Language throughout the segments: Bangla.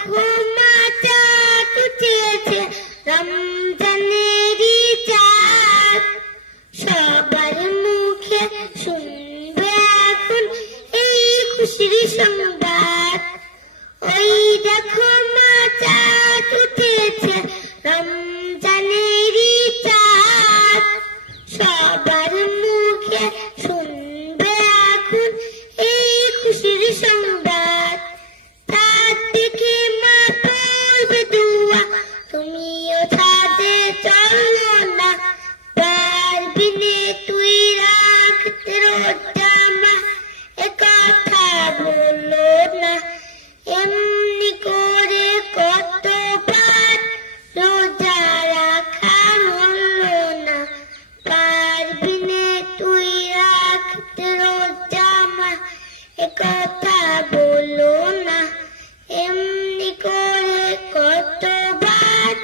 দেখো মা চাঁদ উঠেছে, রমজানেরই চাঁদ। সবার মুখে শুনবে এখন এই খুশির সংবাদ। ওই দেখো মা চাঁদ উঠেছে, রমজানেরই চাঁদ। সবার মুখে শুনবে এখন এই খুশির সংবাদ। চাঁদ দেখে মা করবে দুয়া, তুমিও ছাদে চলো না। পারবি নে তুই রাখতে রোজা মা, এ কথা বলো না। এমনি করে কতবার রোজা রাখা হলো না। পারবি নে তুই রাখতে রোজা মা, এ কথা বলো না। এমনি করে কতবার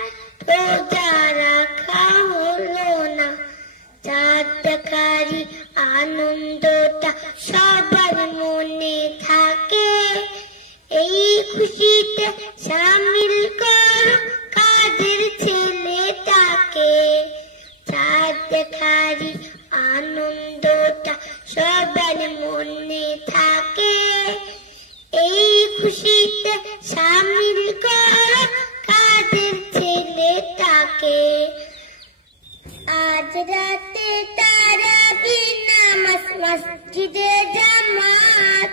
রোজা রাখা হলো না। চাঁদ দেখারই আনন্দটা সবার মনে থাকে, এই খুশিতে শামিল করো কাজের ছেলেটাকে। চাঁদ দেখারই আনন্দটা সবার মনে থাকে, এই খুশিতে শামিল করো কাজের ছেলেটাকে। আজ রাতে তারাবি নামাজ মসজিদে জামাত,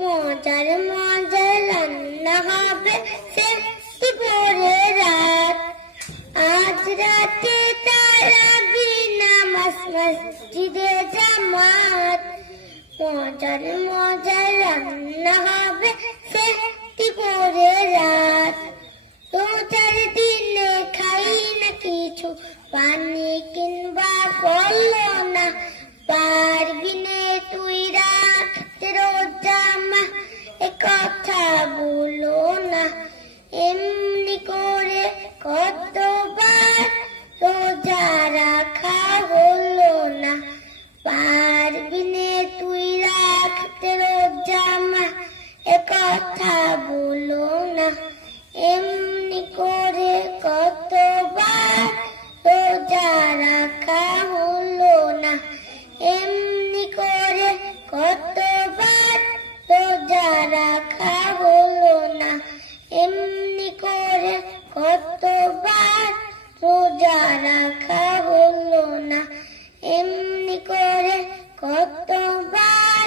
মজার মজার রান্না হবে সেহতি ভোরে রাত। আজ রাতে তারাবি নামাজ মসজিদে জামাত, মজার মজার রান্না হবে সেহতি ভোরে রাত। রোজার দিনে খাই না কিছু, পানি কিংবা ফল না। পারবি নে তুই রাখতে রোজা মা, এ কথা বলো না। এমনি করে কতবার রোজা রাখা হলো না। পারবি নে তুই রাখতে রোজা মা, এ কথা বলো না। এমনি করে কতবার রোজা রাখা হলো না। এমনি করে কতবার রোজা রাখা হলো না। এমনি করে কতবার রোজা রাখা হলো না। এমনি করে কতবার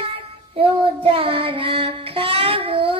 রোজা রাখা হলো